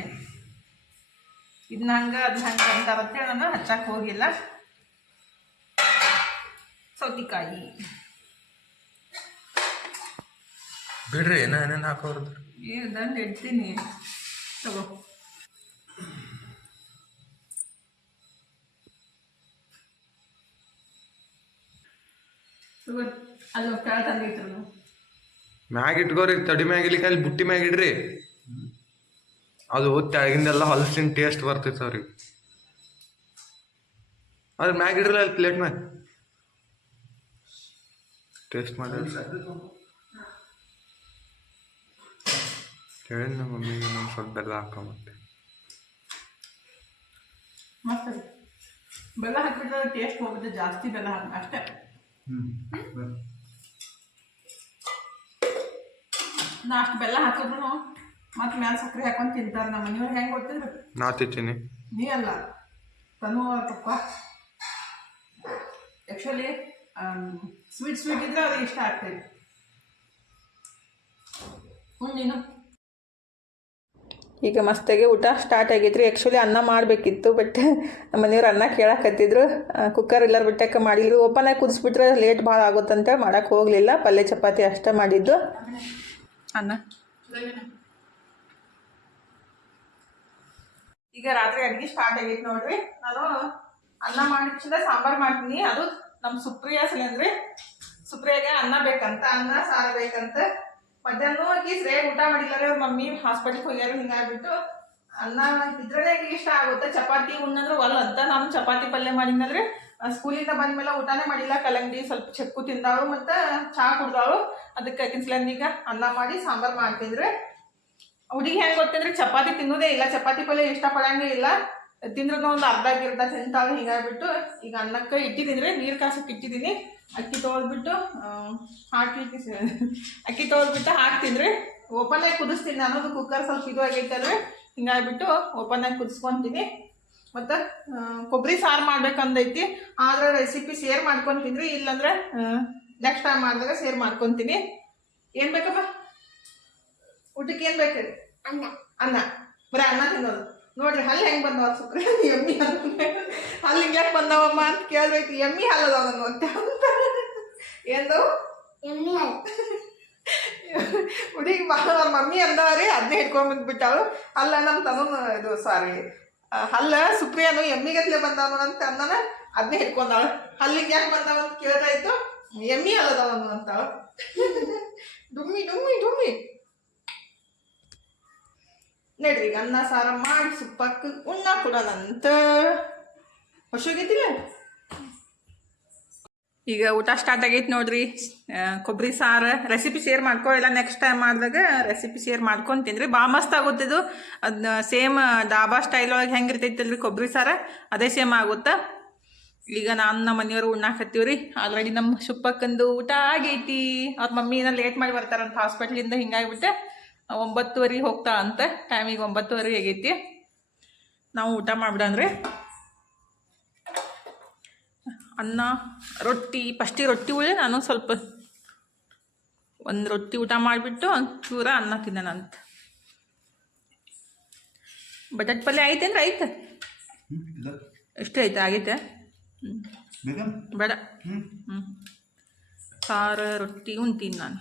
ಇದನ್ನ ಹಂಗೆ ಅದನ್ನ ಹಂಗೆ ಅಂತಾರಂತೇಳಿ ನಾನು ಹಚ್ಚಕ್ಕೆ ಹೋಗಿಲ್ಲ. ಸೌತಿಕಾಯಿ. ಬಿಡ್ರಿ ಏನೋ ಏನೇನು ಹಾಕೋರ್ದು ಏನು ಇಡ್ತೀನಿ. ತಗೋ. ಅದು ಕೆಳ ತಂದಿಟ್ರು. ಮ್ಯಾಗ ಇಟ್ಕೋರಿ ತಡಿ ಮ್ಯಾಗ ಇಲ್ಲಿಕ್ಕೆ ಅಲ್ಲಿ ಬುಟ್ಟಿ ಮ್ಯಾಗ ಇಡ್ರಿ ಅದು ತೆಳಗಿಂದೆಲ್ಲ ಹಲಸಿನ ಟೇಸ್ಟ್ ಬರ್ತೈತೆ ಅವ್ರಿಗೆ. ಅದ್ರ ಮ್ಯಾಗ ಇಡ್ರಲ್ಲ ಅಲ್ಲಿ ಪ್ಲೇಟ್ ಮ್ಯಾಗ? ಟೇಸ್ಟ್ ಮಾಡಿ ಹೇಳಿ ನಮ್ಮ ಮಮ್ಮಿಗೆ ನಮ್ಮ ಸ್ವಲ್ಪ ಬೆಲ್ಲ ಹಾಕೊಂಬತ್ತೆ. ಬೆಲ್ಲ ಹಾಕಿದ್ರೆ ಟೇಸ್ಟ್ ಹೋಗುತ್ತೆ ಜಾಸ್ತಿ ಬೆಲ್ಲ ಹಾಕಿ ಅಷ್ಟೇ. ನಾ ಅಷ್ಟು ಬೆಲ್ಲ ಹಾಕಿದ್ರು ಮತ್ತೆ ಮ್ಯಾಲ ಸಕ್ಕರೆ ಹಾಕೊಂಡು ತಿಂತಾರೆ ನಮ್ಮ ಮನೆಯವ್ರು. ಹೆಂಗೆ ಗೊತ್ತಿದ್ರು ನಾ ತಿಂತೀನಿ. ನೀ ಅಲ್ಲ. ತನು ಪಪ್ಪ. ಆ್ಯಕ್ಚುಲಿ ಸ್ವೀಟ್ ಸ್ವೀಟ್ ಇದ್ರೆ ಅವ್ರಿಗೆ ಇಷ್ಟ ಆಗ್ತೈತಿ ಹ್ಞೂ ನೀನು ಈಗ ಮಸ್ತಾಗಿ ಊಟ ಸ್ಟಾರ್ಟ್ ಆಗೈತ್ರಿ. ಆ್ಯಕ್ಚುಲಿ ಅನ್ನ ಮಾಡಬೇಕಿತ್ತು ಬಟ್ ನಮ್ಮ ಮನೆಯವ್ರು ಅನ್ನ ಕೇಳಕತ್ತಿದ್ರು. ಕುಕ್ಕರ್ ಎಲ್ಲರ ಬಿಟ್ಟಕ್ಕೆ ಓಪನ್ ಆಗಿ ಕುದಿಸ್ಬಿಟ್ರೆ ಲೇಟ್ ಭಾಳ ಆಗುತ್ತಂತ ಮಾಡಕ್ಕೆ ಹೋಗಲಿಲ್ಲ. ಪಲ್ಯ, ಚಪಾತಿ ಅಷ್ಟೇ ಮಾಡಿದ್ದು. ಅನ್ನ? ಈಗ ರಾತ್ರಿ ಅಡುಗೆ ಸ್ಟಾರ್ಟ್ ಆಗೈತೆ ನೋಡ್ರಿ. ನಾನು ಅನ್ನ ಮಾಡಿದ ಸಾಂಬಾರು ಮಾಡ್ತೀನಿ. ಅದು ನಮ್ಮ ಸುಪ್ರಿಯಾ ಸಿಲಿಂದ್ರಿ. ಸುಪ್ರಿಯಾಗೆ ಅನ್ನ ಬೇಕಂತ, ಅನ್ನ, ಸಾರು ಬೇಕಂತ. ಮಧ್ಯಾಹ್ನ ಹೋಗಿ ಸರಿಯಾಗಿ ಊಟ ಮಾಡಿಲ್ಲ ಅವ್ರ ಮಮ್ಮಿ ಹಾಸ್ಪಿಟ್ಲಿಗೆ ಹೋಗ್ಯಾರ, ಹಿಂಗಾಗ್ಬಿಟ್ಟು ಅನ್ನ ಇದ್ರೇ ಇಷ್ಟ ಆಗುತ್ತೆ. ಚಪಾತಿ ಉಣ್ಣಂದ್ರೆ ಒಲ್ಲ ಅಂತ ನಾನು ಚಪಾತಿ ಪಲ್ಯ ಮಾಡಿದ್ನಂದ್ರೆ ಸ್ಕೂಲಿಂದ ಬಂದ್ಮೇಲೆ ಊಟನೇ ಮಾಡಿಲ್ಲ. ಕಲ್ಲಂಗಡಿ ಸ್ವಲ್ಪ ಚಕ್ಕು ತಿಂದಾಳು ಮತ್ತು ಚಹಾ ಕುಡ್ದಾಳು ಅದಕ್ಕೆ ಈಗ ಅನ್ನ ಮಾಡಿ ಸಾಂಬಾರು ಮಾಡ್ತಿದ್ರೆ. ಹುಡುಗಿ ಹೆಂಗೆ ಗೊತ್ತಂದ್ರೆ ಚಪಾತಿ ತಿನ್ನೋದೇ ಇಲ್ಲ. ಚಪಾತಿ ಪಲ್ಯ ಇಷ್ಟಪಡಂಗೇ ಇಲ್ಲ. ತಿಂದ್ರೂ ಒಂದು ಅರ್ಧ ಗಿರ್ಧ ತಿಂತಾಳೆ, ಹೀಗಾಗ್ಬಿಟ್ಟು ಈಗ ಅನ್ನಕ್ಕೆ ಇಟ್ಟಿದ್ದೀನಿ ನೀರು ಕಾಸಕ್ಕೆ ಇಟ್ಟಿದ್ದೀನಿ ಅಕ್ಕಿ ತೊಳೆದ್ಬಿಟ್ಟು ಹಾಕ್ಲಿಕ್ಕೆ ಅಕ್ಕಿ ತೊಳೆದ್ಬಿಟ್ಟು ಹಾಕ್ತೀನಿ ರೀ ಓಪನ್ ಆಗಿ ಕುದಿಸ್ತೀನಿ ನಾನು ಕುಕ್ಕರ್ ಸ್ವಲ್ಪ ಇದು ಆಗೈತಲ್ರಿ ಹಿಂಗಾಗ್ಬಿಟ್ಟು ಓಪನ್ ಆಗಿ ಕುದಿಸ್ಕೊತೀನಿ. ಮತ್ತು ಕೊಬ್ಬರಿ ಸಾರು ಮಾಡ್ಬೇಕಂದೈತಿ. ಆದರೆ ರೆಸಿಪಿ ಶೇರ್ ಮಾಡ್ಕೊತೀನಿ ರೀ ಇಲ್ಲಾಂದ್ರೆ ನೆಕ್ಸ್ಟ್ ಟೈಮ್ ಮಾಡಿದಾಗ ಶೇರ್ ಮಾಡ್ಕೊತೀನಿ. ಏನು ಬೇಕಪ್ಪ? ಊಟಕ್ಕೆ ಏನು ಬೇಕು? ಅನ್ನ. ಅನ್ನ. ಬರೀ ಅನ್ನ ತಿನ್ನೋದು. ನೋಡ್ರಿ ಹಲ್ಲು ಹೆಂಗೆ ಬಂದವ ಸುಕ್ರಿ? ಎಮ್ಮಿ ಹಲ್ಲು. ಹಲ್ಲು ಹಿಂಗ್ಯಾಕೆ ಬಂದವಮ್ಮ ಅಂತ ಕೇಳಬೇಕು. ಎಮ್ಮಿ ಹಲ್ಲು ಅದಾವ ನನ್ನ ಅಂತ ಎಂದು? ಎಮ್ಮಿ ಹುಡುಗಿ ಬಹಳ ಅವ್ರ ಮಮ್ಮಿ ಅಂದವ್ರಿ ಅದನ್ನೇ ಹಿಡ್ಕೊಂಡ್ಬಂದ್ಬಿಟ್ಟಾಳು ಅಲ್ಲ ನಮ್ಮ ತನು ಇದು ಸಾರಿ. ಹಲ್ಲ ಸುಪ್ರಿಯಾನು ಎಮ್ಮಿಗತ್ಲೆ ಬಂದವನು ಅಂತ ಅಂದನ ಅದನ್ನೇ ಹಿಡ್ಕೊಂಡಾಳು. ಹಲ್ಲಿಗೆ ಯಾಕೆ ಬಂದವ ಅಂತ ಇತ್ತು ಎಮ್ಮಿ ಅಲ್ಲದವನು ಅಂತಾಳು. ಡುಮ್ಮಿ ಡುಮ್ಮಿ ಡುಮ್ಮಿ ನಡ್ರಿ, ಅನ್ನ, ಸಾರ ಮಾಡಿ ಸುಪ್ಪಕ್ಕೆ ಉಣ್ಣ ಕೊಡೋಣಂತ ಹೊಸೋಗಿದ್ದಿಲ್ಲ ಈಗ ಊಟ ಸ್ಟಾರ್ಟ್ ಆಗೈತೆ ನೋಡ್ರಿ. ಕೊಬ್ಬರಿ ಸಾರು ರೆಸಿಪಿ ಶೇರ್ ಮಾಡ್ಕೊ ಇಲ್ಲ ನೆಕ್ಸ್ಟ್ ಟೈಮ್ ಮಾಡಿದಾಗ ರೆಸಿಪಿ ಶೇರ್ ಮಾಡ್ಕೊಂಡು ತಿನ್ರಿ. ಭಾಳ ಮಸ್ತ್ ಆಗುತ್ತಿದ್ದು ಅದನ್ನ ಸೇಮ್ ಡಾಬಾ ಸ್ಟೈಲ್ ಒಳಗೆ ಹೆಂಗೆ ಇರ್ತೈತಲ್ರಿ ಕೊಬ್ಬರಿ ಸಾರು? ಅದೇ ಸೇಮ್ ಆಗುತ್ತೆ? ಈಗ ನಾನು ನಮ್ಮ ಮನೆಯವರು ಉಣ್ಣಾಕತ್ತೀವಿ ರೀ ಆಲ್ರೆಡಿ ನಮ್ಮ ಸುಪ್ಪಕ್ಕಂದು ಊಟ ಆಗೈತಿ. ಅವ್ರ ಮಮ್ಮಿನ ಲೇಟ್ ಮಾಡಿ ಬರ್ತಾರಂತ ಹಾಸ್ಪಿಟ್ಲಿಂದ ಹಿಂಗಾಗ್ಬಿಟ್ಟು. ಒಂಬತ್ತುವರೆಗೆ ಹೋಗ್ತಾ ಅಂತ ಟೈಮಿಗೆ ಒಂಬತ್ತುವರೆ ಆಗೈತಿ. ನಾವು ಊಟ ಮಾಡ್ಬಿಡಂದ್ರೆ ಅನ್ನ ರೊಟ್ಟಿ ಫಸ್ಟಿಗೆ ರೊಟ್ಟಿ ಉಳಿ ನಾನು ಸ್ವಲ್ಪ ಒಂದು ರೊಟ್ಟಿ ಊಟ ಮಾಡಿಬಿಟ್ಟು ಒಂಚೂರ ಚೂರ ಅನ್ನ ತಿನ್ನೋಣಂತ ಬಟಾಟ್ ಪಲ್ಯ ಐತೆ ಇಲ್ಲ. ಎಷ್ಟು ಐತೆ? ಆಗೈತೆ? ಬೇಡ. ಹ್ಞೂ ಹ್ಞೂ ಸಾರು ರೊಟ್ಟಿ ಉಣ್ತೀನಿ ನಾನು.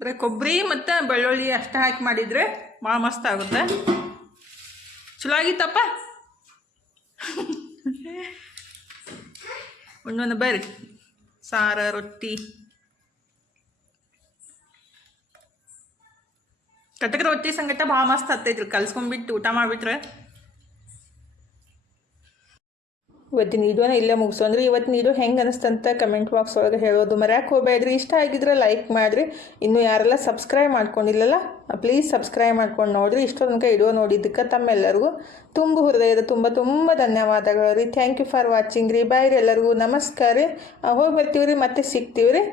ಬರೀ ಕೊಬ್ಬರಿ ಮತ್ತು ಬೆಳ್ಳುಳ್ಳಿ ಅಷ್ಟೇ ಹಾಕಿ ಮಾಡಿದರೆ ಭಾಳ ಮಸ್ತ್ ಆಗುತ್ತೆ. ಚಲೋ ಆಗಿತ್ತಪ್ಪ? ಒಂದೊಂದು ಬರ್ರಿ. ಸಾರು, ರೊಟ್ಟಿ. ಕಟಕ ರೊಟ್ಟಿ ಸಂಗಟ ಭಾಳ ಮಸ್ತ್ ಹತ್ತೈತ್ರಿ ಕಲ್ಸ್ಕೊಂಡ್ಬಿಟ್ಟು ಊಟ ಮಾಡಿಬಿಟ್ರೆ. ಇವತ್ತಿನ ವಿಡಿಯೋನ ಇಲ್ಲೇ ಮುಗಿಸೋಂದ್ರೆ ಇವತ್ತಿನ ವಿಡಿಯೋ ಹೆಂಗೆ ಅನಿಸ್ತಂತ ಕಮೆಂಟ್ ಬಾಕ್ಸ್ ಒಳಗೆ ಹೇಳೋದು. ಮರ್ಯಾಕೆ ಹೋಗ್ಬೇಡ್ರಿ. ಇಷ್ಟ ಆಗಿದ್ರೆ ಲೈಕ್ ಮಾಡಿರಿ. ಇನ್ನು ಯಾರೆಲ್ಲ ಸಬ್ಸ್ಕ್ರೈಬ್ ಮಾಡ್ಕೊಂಡಿಲ್ಲಲ್ಲ ಪ್ಲೀಸ್ ಸಬ್ಸ್ಕ್ರೈಬ್ ಮಾಡ್ಕೊಂಡು ನೋಡಿರಿ. ಇಷ್ಟೋ ತನಕ ವಿಡಿಯೋ ನೋಡಿದ್ದಕ್ಕೆ ತಮ್ಮೆಲ್ಲರಿಗೂ ತುಂಬ ಹೃದಯದ ತುಂಬ ತುಂಬ ಧನ್ಯವಾದಗಳು ರೀ. ಥ್ಯಾಂಕ್ ಯು ಫಾರ್ ವಾಚಿಂಗ್ ರೀ. ಬಾಯ್ ರೀ ಎಲ್ಲರಿಗೂ. ನಮಸ್ಕಾರ ರೀ. ಹೋಗಿ ಬರ್ತೀವಿ ರೀ ಮತ್ತೆ ಸಿಗ್ತೀವಿ ರೀ